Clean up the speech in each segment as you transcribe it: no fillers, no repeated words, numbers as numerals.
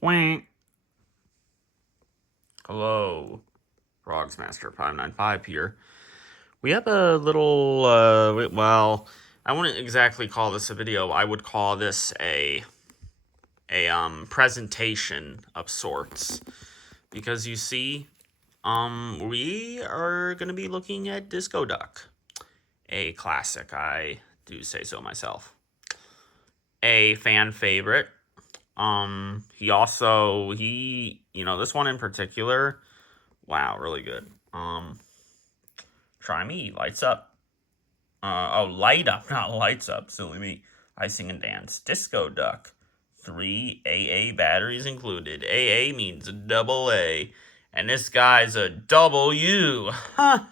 Wank. Hello, Frogsmaster 595 here. We have a little, well, I wouldn't exactly call this a video. I would call this a presentation of sorts. Because you see, we are going to be looking at Disco Duck. A classic, I do say so myself. A fan favorite. This one in particular, wow, really good. Try me, lights up. Light up, not lights up, silly me. I sing and dance, Disco Duck. 3 AA batteries included. AA means double A, and this guy's a W. Ha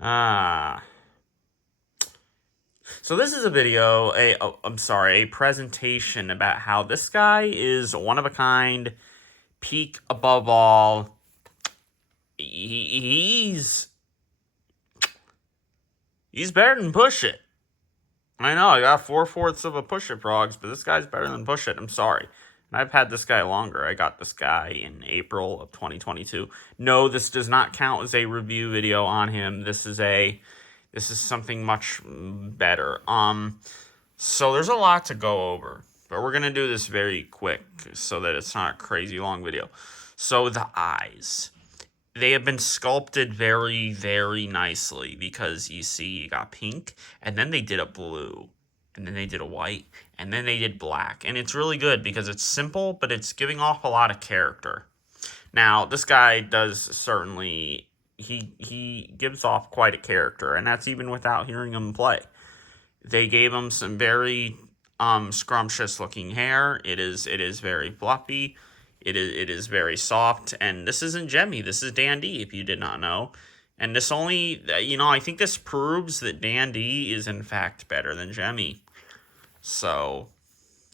ha. So this is a video, a presentation about how this guy is one of a kind, peak above all. He's better than Push It. I know, I got 4/4 of a Push It Frogs, but this guy's better than Push It. I'm sorry. And I've had this guy longer. I got this guy in April of 2022. No, this does not count as a review video on him. This is something much better. So there's a lot to go over, but we're gonna do this very quick so that it's not a crazy long video. So the eyes, they have been sculpted very, very nicely because you see you got pink, and then they did a blue, and then they did a white, and then they did black. And it's really good because it's simple, but it's giving off a lot of character. Now, this guy does certainly, he gives off quite a character, and that's even without hearing him play. They gave him some very scrumptious looking hair. It is very fluffy. It is very soft, and this isn't Jemmy. This is DanDee's, if you did not know. And this only, I think this proves that DanDee's is in fact better than Jemmy. So,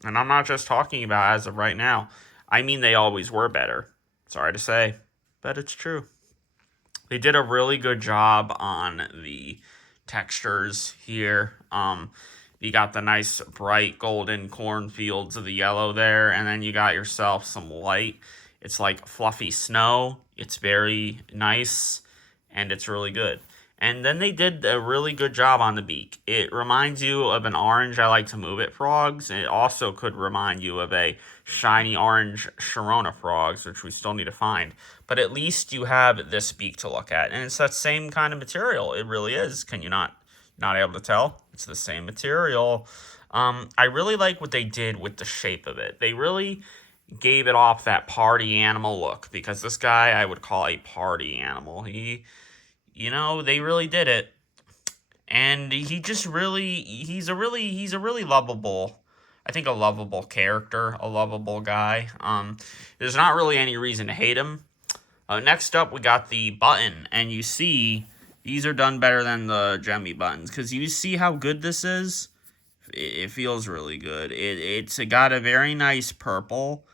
and I'm not just talking about as of right now. I mean, they always were better. Sorry to say, but it's true. They did a really good job on the textures here. You got the nice bright golden cornfields of the yellow there, and then you got yourself some white. It's like fluffy snow. It's very nice, and it's really good. And then they did a really good job on the beak. It reminds you of an orange I Like to Move It Frogs, and it also could remind you of a shiny orange Sharona Frogs, which we still need to find. But at least you have this beak to look at, and it's that same kind of material. It really is. Can you not able to tell? It's the same material. I really like what they did with the shape of it. They really gave it off that party animal look, because this guy I would call a party animal. They really did it. And he's a really lovable, I think a lovable character, a lovable guy. There's not really any reason to hate him. Next up, we got the button, and you see these are done better than the Jemmy buttons, because you see how good this is? It feels really good. It's got a very nice purple,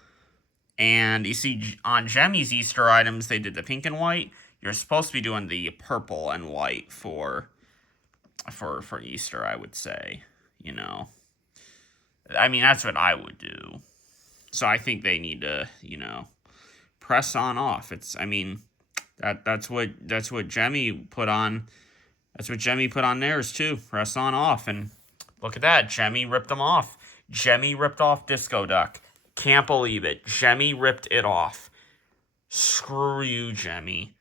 and you see on Jemmy's Easter items, they did the pink and white. You're supposed to be doing the purple and white for Easter, I would say. I mean, that's what I would do. So I think they need to, press on off. That's what Jemmy put on. That's what Jemmy put on theirs too. Press on off, and look at that. Jemmy ripped them off. Jemmy ripped off Disco Duck. Can't believe it. Jemmy ripped it off. Screw you, Jemmy.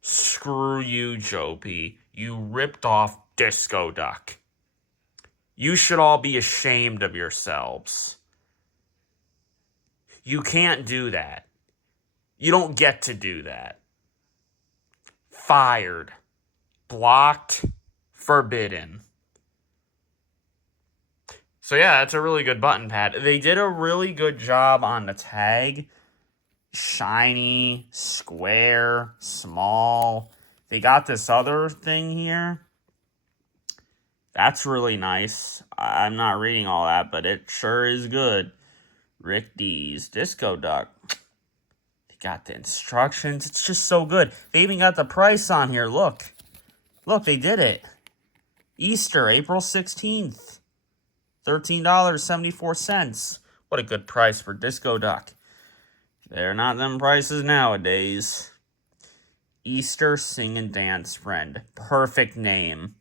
Screw you, Jopie. You ripped off Disco Duck. You should all be ashamed of yourselves. You can't do that. You don't get to do that. Fired. Blocked. Forbidden. So yeah, that's a really good button pad. They did a really good job on the tag. Shiny, square, small. They got this other thing here. That's really nice. I'm not reading all that, but it sure is good. Rick D's Disco Duck. They got the instructions. It's just so good. They even got the price on here. Look. Look, they did it. Easter, April 16th. $13.74. What a good price for Disco Duck. They're not them prices nowadays. Easter Sing and Dance Friend. Perfect name.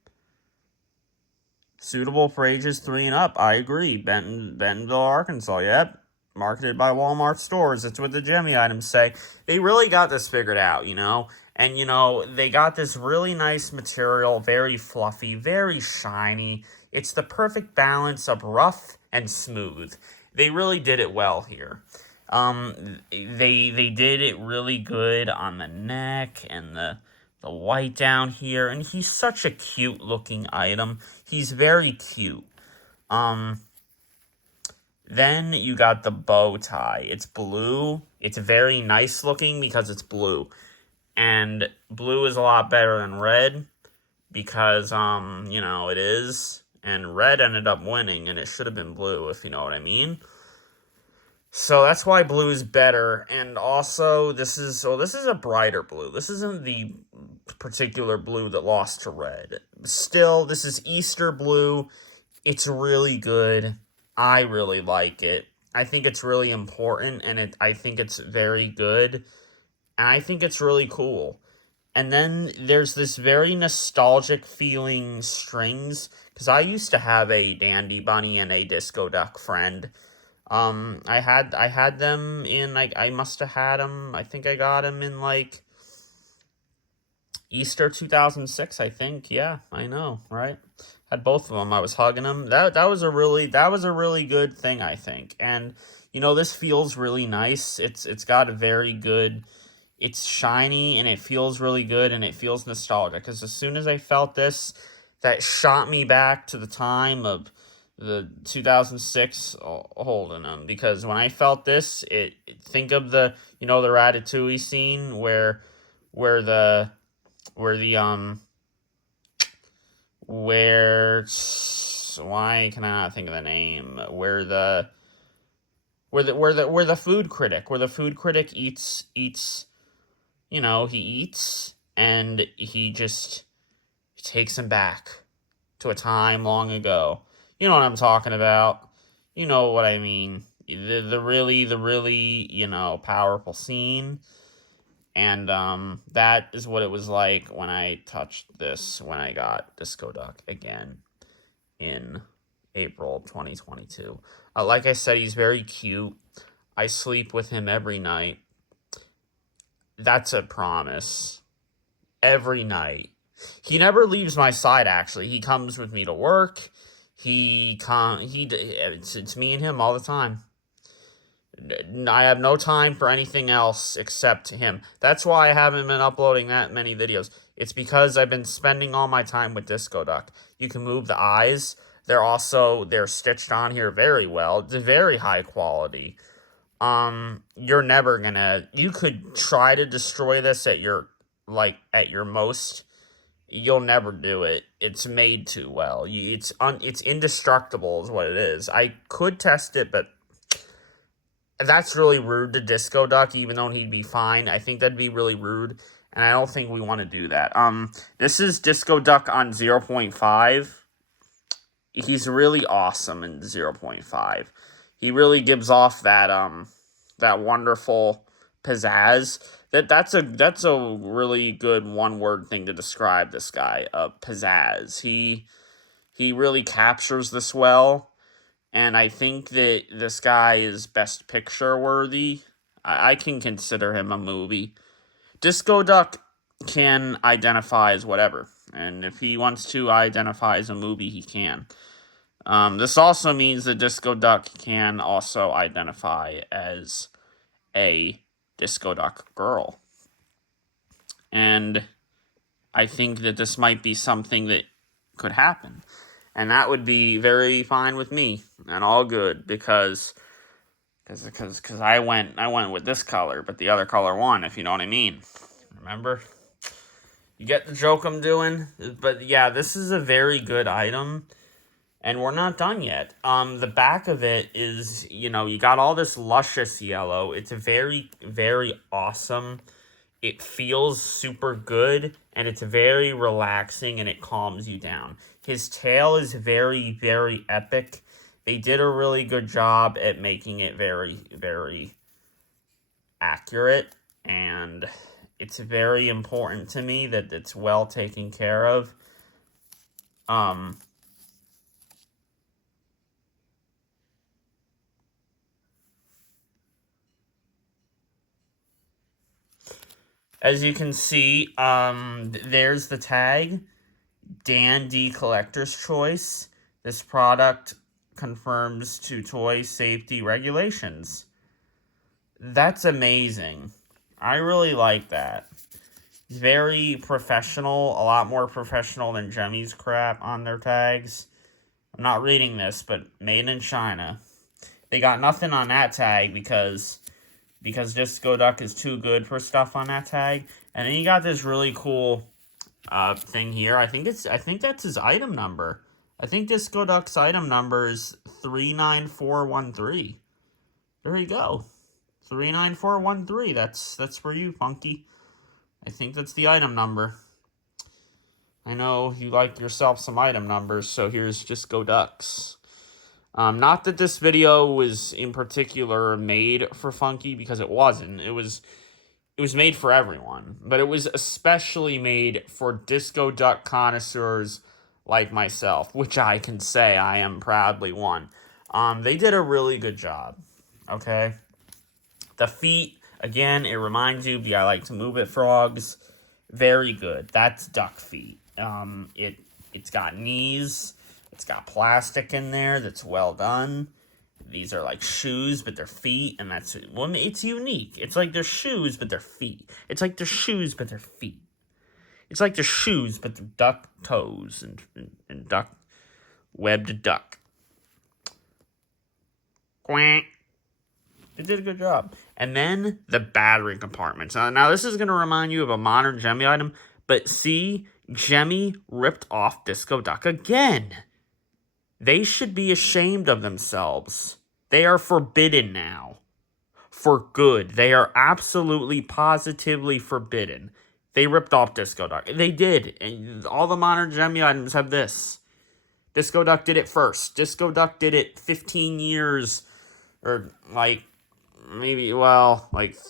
Suitable for ages 3 and up. I agree. Bentonville, Arkansas. Yep. Marketed by Walmart stores. That's what the Jemmy items say. They really got this figured out, you know? And, you know, they got this really nice material. Very fluffy. Very shiny. It's the perfect balance of rough and smooth. They really did it well here. They did it really good on the neck and the white down here, and he's such a cute looking item. He's very cute. Then you got the bow tie. It's blue. It's very nice looking because it's blue. And blue is a lot better than red because, you know, it is. And red ended up winning, and it should have been blue, if you know what I mean. So that's why blue is better. And also, this is a brighter blue. This isn't the particular blue that lost to red. Still, this is Easter blue. It's really good. I really like it. I think it's really important, and I think it's very good. And I think it's really cool. And then there's this very nostalgic feeling strings, because I used to have a Dandy Bunny and a Disco Duck friend. I had them in, like, I must have had them, I think I got them in, like, Easter 2006, I think. Yeah, I know, right? Had both of them. I was hugging them. That was a really good thing, I think. And, you know, this feels really nice. It's got a very good, it's shiny, and it feels really good, and it feels nostalgic. Because as soon as I felt this, that shot me back to the time of the 2006 holding them. Because when I felt this, think of the, you know, the Ratatouille scene where the why can I not think of the name? Where the food critic eats, you know, he eats, and he just takes him back to a time long ago. You know what I'm talking about. You know what I mean. The really, you know, powerful scene. And that is what it was like when I touched this, when I got Disco Duck again in April 2022. Like I said, he's very cute. I sleep with him every night. That's a promise. Every night. He never leaves my side, actually. He comes with me to work. It's me and him all the time. I have no time for anything else except him. That's why I haven't been uploading that many videos. It's because I've been spending all my time with Disco Duck. You can move the eyes. They're stitched on here very well. It's very high quality. You're never gonna, you could try to destroy this at your most. You'll never do it. It's made too well. It's indestructible is what it is. I could test it, but that's really rude to Disco Duck, even though he'd be fine. I think that'd be really rude, and I don't think we want to do that. This is Disco Duck on 0.5. He's really awesome in 0.5. He really gives off that wonderful pizzazz. That's a really good one-word thing to describe this guy. Pizzazz. He really captures this well. And I think that this guy is Best Picture worthy. I can consider him a movie. Disco Duck can identify as whatever. And if he wants to identify as a movie, he can. This also means that Disco Duck can also identify as a Disco Duck girl. And I think that this might be something that could happen. And that would be very fine with me and all good because I went with this color, but the other color won, if you know what I mean. Remember? You get the joke I'm doing? But yeah, this is a very good item, and we're not done yet. The back of it is, you know, you got all this luscious yellow. It's very, very awesome. It feels super good, and it's very relaxing, and it calms you down. His tail is very, very epic, They did a really good job at making it very, very accurate, and it's very important to me that it's well taken care of. As you can see, there's the tag, DanDee's Collector's Choice. This product confirms to toy safety regulations. That's amazing. I really like that. Very professional, a lot more professional than Jemmy's crap on their tags. I'm not reading this, but made in China. They got nothing on that tag because Disco Duck is too good for stuff on that tag. And then you got this really cool thing here. I think that's his item number. I think Disco Duck's item number is 39413. There you go. 39413. That's for you, Funky. I think that's the item number. I know you like yourself some item numbers, so here's Disco Ducks. Not that this video was in particular made for Funky, because it wasn't. It was made for everyone, but it was especially made for Disco Duck connoisseurs like myself, which I can say I am proudly one. They did a really good job, okay? The feet, again, it reminds you of the I Like to Move It frogs. Very good. That's duck feet. It's got knees. It's got plastic in there that's well done. These are like shoes, but they're feet, and it's unique. It's like they're shoes, but they're feet. It's like they're shoes, but they're feet. It's like they're shoes, but they're duck toes and duck webbed duck. Quack. They did a good job. And then the battery compartments. Now this is going to remind you of a modern Jemmy item, but see, Jemmy ripped off Disco Duck again. They should be ashamed of themselves. They are forbidden now. For good. They are absolutely, positively forbidden. They ripped off Disco Duck. They did. And all the modern Jemmy items have this. Disco Duck did it first. Disco Duck did it 15 years, or like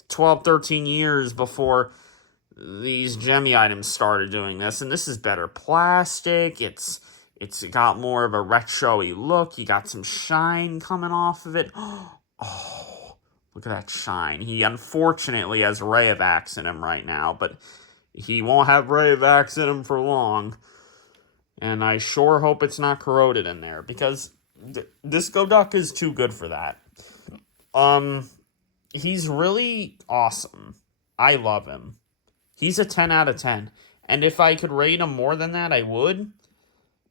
12, 13 years before these Jemmy items started doing this. And this is better plastic. It's got more of a retro-y look. You got some shine coming off of it. Oh, look at that shine. He unfortunately has Rayovax in him right now, but he won't have Rayovax in him for long. And I sure hope it's not corroded in there, because Disco Duck is too good for that. He's really awesome. I love him. He's a 10 out of 10. And if I could rate him more than that, I would.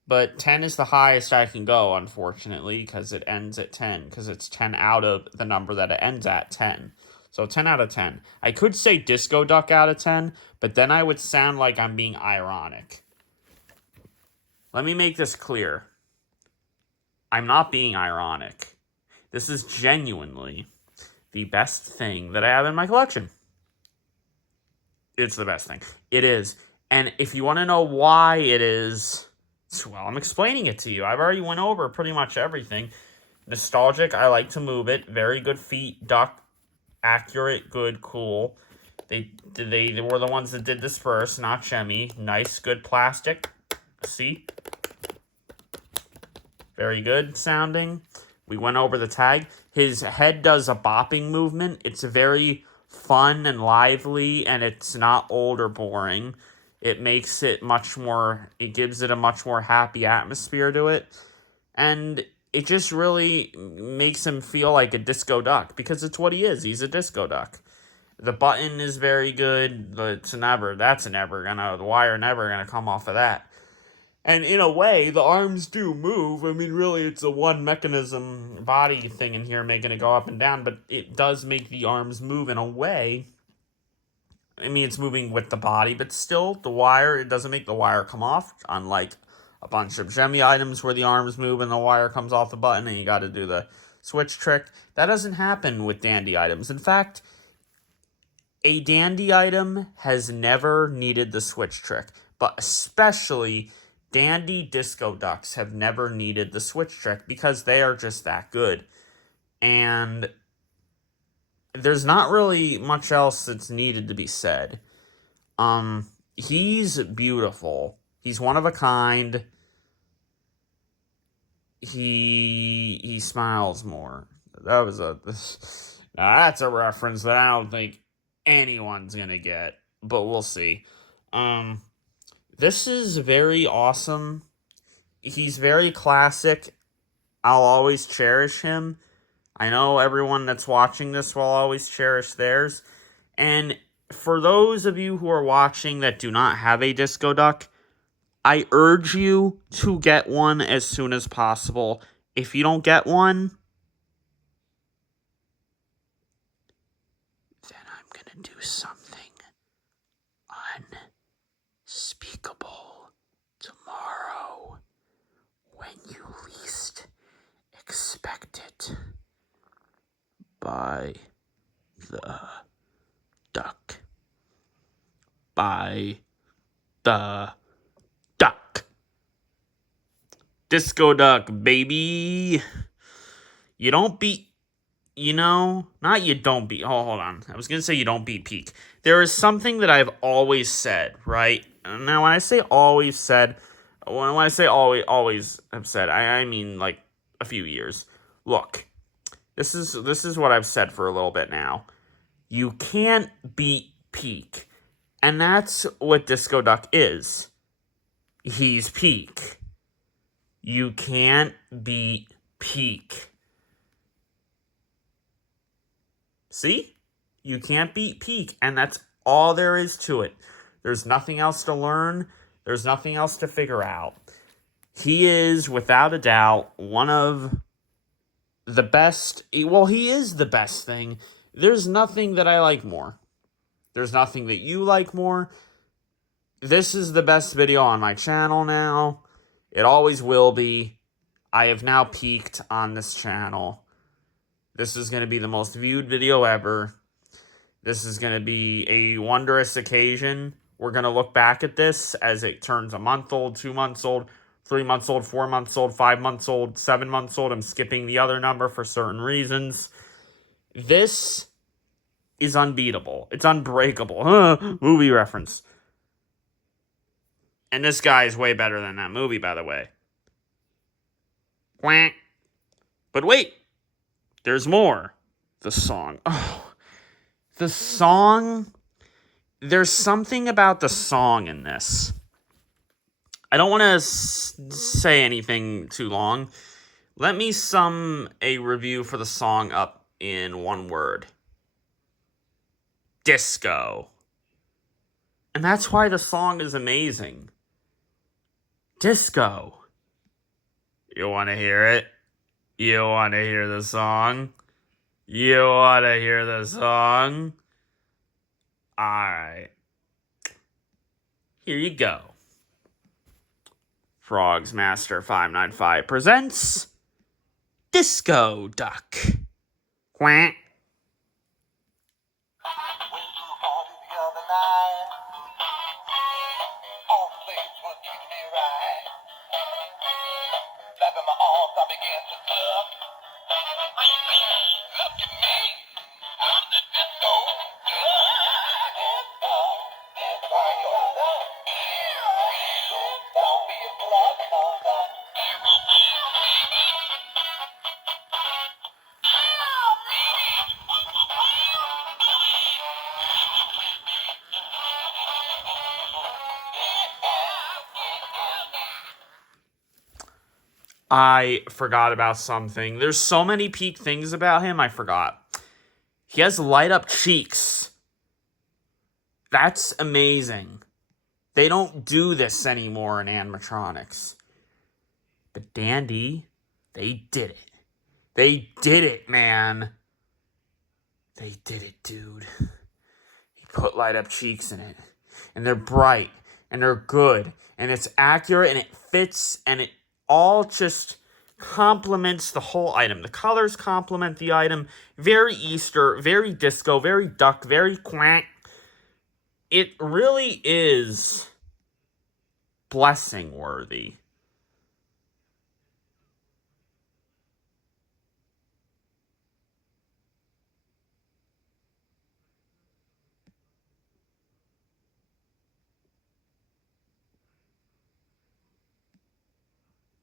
But 10 is the highest I can go, unfortunately, because it ends at 10. Because it's 10 out of the number that it ends at, 10. So 10 out of 10. I could say Disco Duck out of 10, but then I would sound like I'm being ironic. Let me make this clear. I'm not being ironic. This is genuinely the best thing that I have in my collection. It's the best thing. It is. And if you want to know why it is, well, I'm explaining it to you. I've already went over pretty much everything. Nostalgic, I Like to Move It. Very good feet, duck, accurate, good, cool. They were the ones that did this first, not Jemmy. Nice, good plastic. See? Very good sounding. We went over the tag. His head does a bopping movement. It's very fun and lively, and it's not old or boring. It makes it it gives it a much more happy atmosphere to it. And it just really makes him feel like a disco duck, because it's what he is. He's a disco duck. The button is very good. The wire never gonna come off of that. And in a way, the arms do move. I mean, really, it's a one mechanism body thing in here making it go up and down, but it does make the arms move in a way. I mean, it's moving with the body, but still, it doesn't make the wire come off, unlike a bunch of Jemmy items where the arms move and the wire comes off the button and you got to do the switch trick. That doesn't happen with DanDee's items. In fact, a DanDee's item has never needed the switch trick, but especially Dandy Disco Ducks have never needed the switch trick because they are just that good. And there's not really much else that's needed to be said. He's beautiful. He's one of a kind. He smiles more. That's a reference that I don't think anyone's gonna get, but we'll see. This is very awesome. He's very classic. I'll always cherish him. I know everyone that's watching this will always cherish theirs. And for those of you who are watching that do not have a Disco Duck, I urge you to get one as soon as possible. If you don't get one, then I'm going to do something unspeakable tomorrow when you least expect it. By the duck. By the duck. Disco Duck, baby. You don't beat, not you don't beat. Oh, hold on. I was going to say you don't beat peak. There is something that I've always said, right? Now, when I say always said, when I say always have said, I mean like a few years. Look, this is what I've said for a little bit now. You can't beat peak. And that's what Disco Duck is. He's peak. You can't beat peak. See? You can't beat peak. And that's all there is to it. There's nothing else to learn. There's nothing else to figure out. He is, without a doubt, one of the best. Well, he is the best thing. There's nothing that I like more. There's nothing that you like more. This is the best video on my channel now. It always will be. I have now peaked on this channel. This is going to be the most viewed video ever. This is going to be a wondrous occasion. We're going to look back at this as it turns a month old, 2 months old, 3 months old, 4 months old, 5 months old, 7 months old. I'm skipping the other number for certain reasons. This is unbeatable. It's unbreakable. Movie reference. And this guy is way better than that movie, by the way. Quack. But wait. There's more. The song. Oh. The song. There's something about the song in this. I don't want to say anything too long. Let me sum a review for the song up in one word. Disco. And that's why the song is amazing. Disco. You want to hear it? You want to hear the song? You want to hear the song? Alright. Here you go. Frogs Master 595 presents Disco Duck. Quack. I forgot about something. There's so many peak things about him, I forgot. He has light up cheeks. That's amazing. They don't do this anymore in animatronics. But Dandy, they did it. They did it, man. They did it, dude. He put light up cheeks in it. And they're bright. And they're good. And it's accurate. And it fits. And it all just complements the whole item. The colors complement the item. Very Easter. Very disco. Very duck. Very quack. It really is blessing worthy.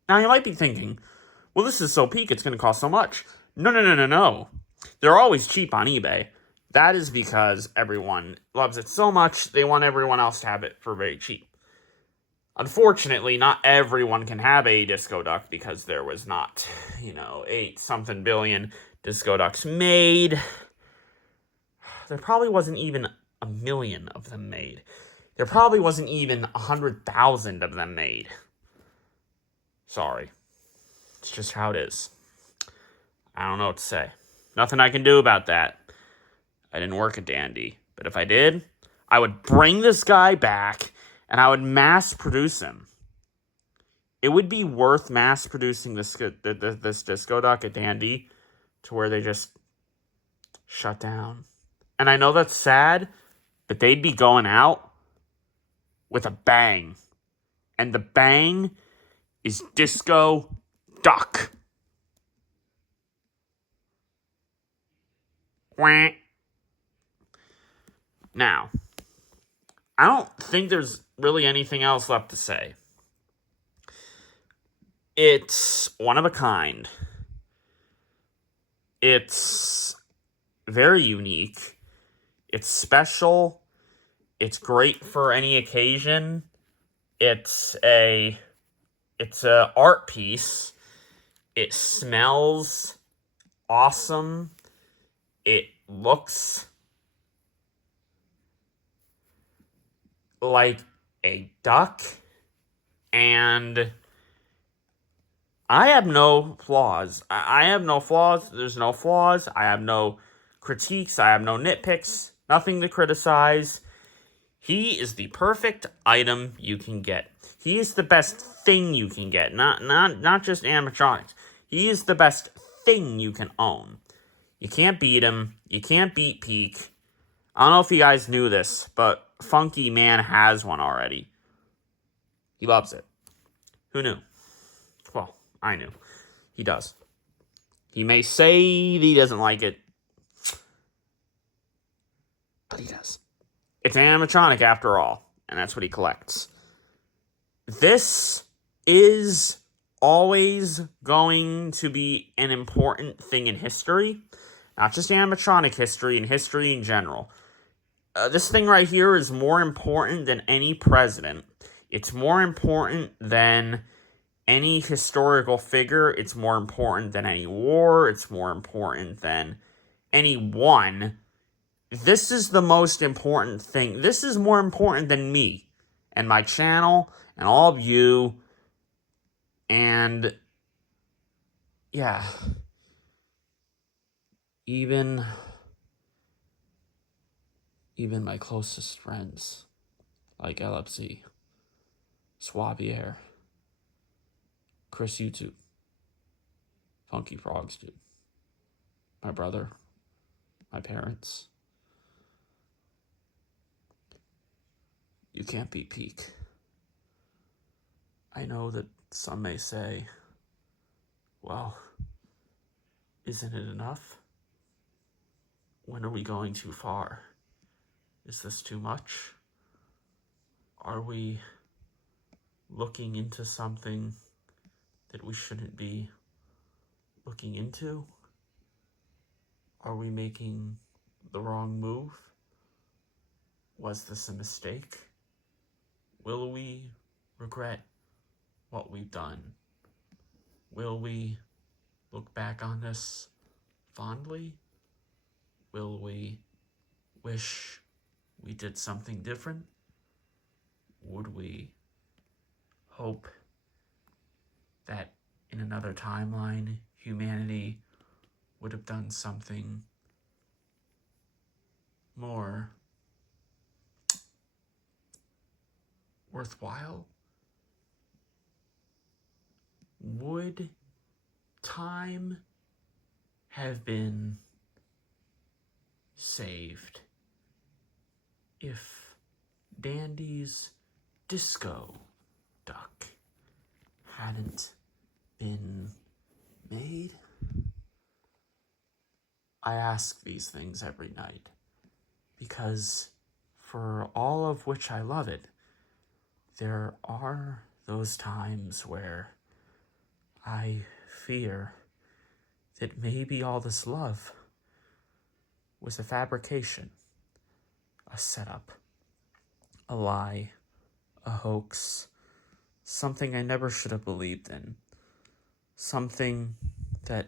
Now, you might be thinking, well, this is so peak, it's going to cost so much. No, no, no, no, no. They're always cheap on eBay. That is because everyone loves it so much, they want everyone else to have it for very cheap. Unfortunately, not everyone can have a Disco Duck because there was not, 8-something billion Disco Ducks made. There probably wasn't even 1 million of them made. There probably wasn't even 100,000 of them made. Sorry. It's just how it is. I don't know what to say. Nothing I can do about that. I didn't work at DanDee's. But if I did, I would bring this guy back and I would mass produce him. It would be worth mass producing this Disco Duck at DanDee's to where they just shut down. And I know that's sad, but they'd be going out with a bang. And the bang is Disco Duck. Quack. Now, I don't think there's really anything else left to say. It's one of a kind. It's very unique. It's special. It's great for any occasion. It's a art piece. It smells awesome. It looks like a duck, and I have no flaws. I have no flaws. There's no flaws. I have no critiques. I have no nitpicks. Nothing to criticize. He is the perfect item you can get. He is the best thing you can get. Not just animatronics. He is the best thing you can own. You can't beat him. You can't beat Peak. I don't know if you guys knew this, but Funky Man has one already. He loves it. Who knew? Well, I knew. He does. He may say he doesn't like it, but he does. It's an animatronic after all, and that's what he collects. This is always going to be an important thing in history. Not just animatronic history, and history in general. This thing right here is more important than any president. It's more important than any historical figure. It's more important than any war. It's more important than anyone. This is the most important thing. This is more important than me and my channel and all of you. And yeah, even my closest friends, like LFC, Swabier, Chris YouTube, Funky Frogs Dude, my brother, my parents. You can't beat Peak. I know that some may say, well, isn't it enough? When are we going too far? Is this too much? Are we looking into something that we shouldn't be looking into? Are we making the wrong move? Was this a mistake? Will we regret what we've done? Will we look back on this fondly? Will we wish we did something different? Would we hope that in another timeline, humanity would have done something more worthwhile? Would time have been saved if DanDee's Disco Duck hadn't been made? I ask these things every night because, for all of which I love it, there are those times where I fear that maybe all this love was a fabrication, a setup, a lie, a hoax, something I never should have believed in, something that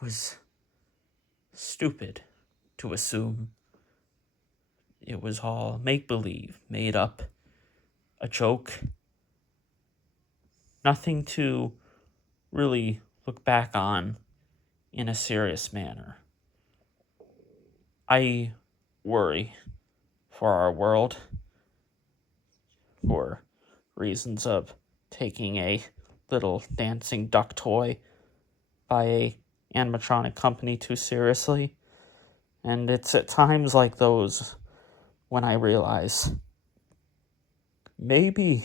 was stupid to assume. It was all make-believe, made up, a joke, nothing to really look back on in a serious manner. I worry for our world for reasons of taking a little dancing duck toy by a animatronic company too seriously. And it's at times like those when I realize maybe,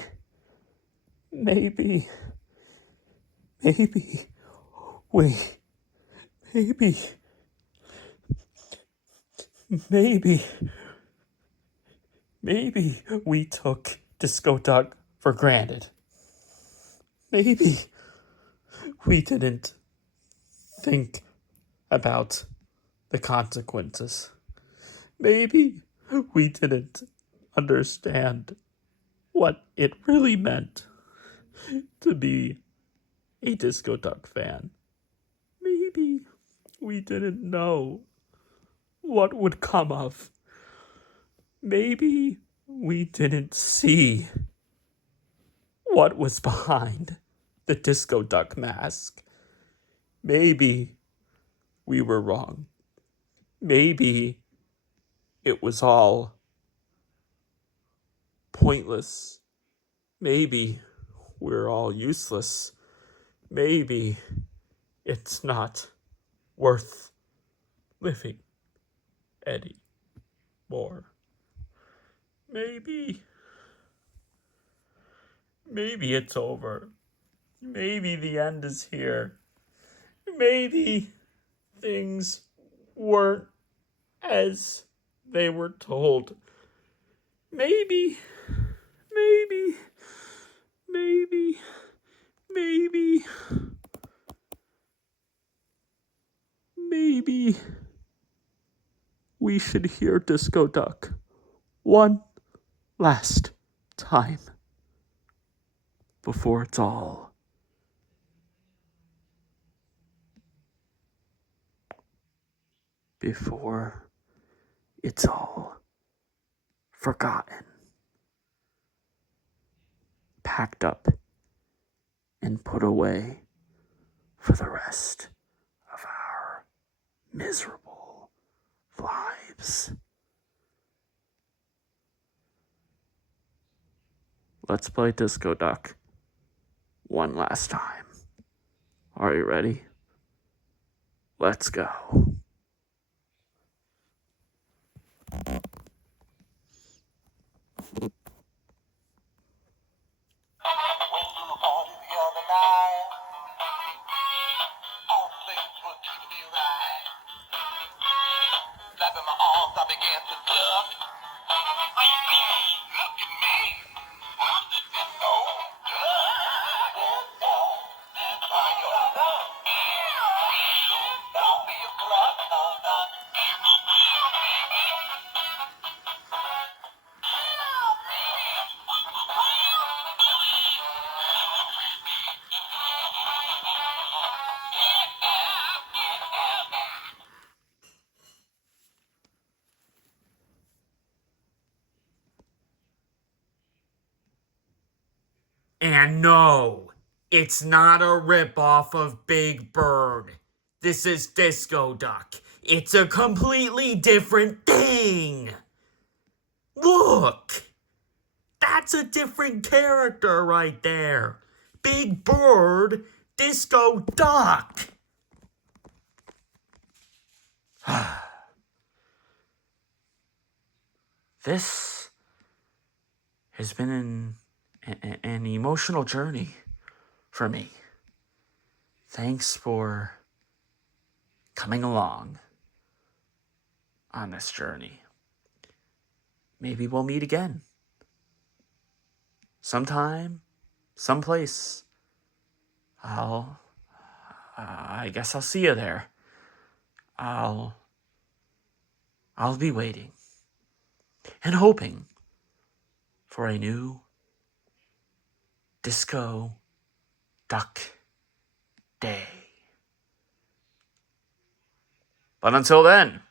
maybe, maybe maybe we took Disco Duck for granted. Maybe we didn't think about the consequences. Maybe we didn't understand what it really meant to be a Disco Duck fan. Maybe we didn't know what would come of. Maybe we didn't see what was behind the Disco Duck mask. Maybe we were wrong. Maybe it was all pointless. Maybe we're all useless. Maybe it's not worth living anymore. Maybe it's over. Maybe the end is here. Maybe things weren't as they were told. Maybe we should hear Disco Duck one last time before it's all forgotten, packed up, and put away for the rest of our miserable lives. Let's play Disco Duck one last time. Are you ready? Let's go. Flapping my arms, I began to bluff. Look at me, I'm the disco duck. Try your luck. Don't be a bluff. And no, it's not a ripoff of Big Bird. This is Disco Duck. It's a completely different thing. Look, that's a different character right there. Big Bird, Disco Duck. This has been an emotional journey for me. Thanks for coming along on this journey. Maybe we'll meet again. Sometime, someplace. I guess I'll see you there. I'll be waiting and hoping for a new Disco Duck Day. But until then,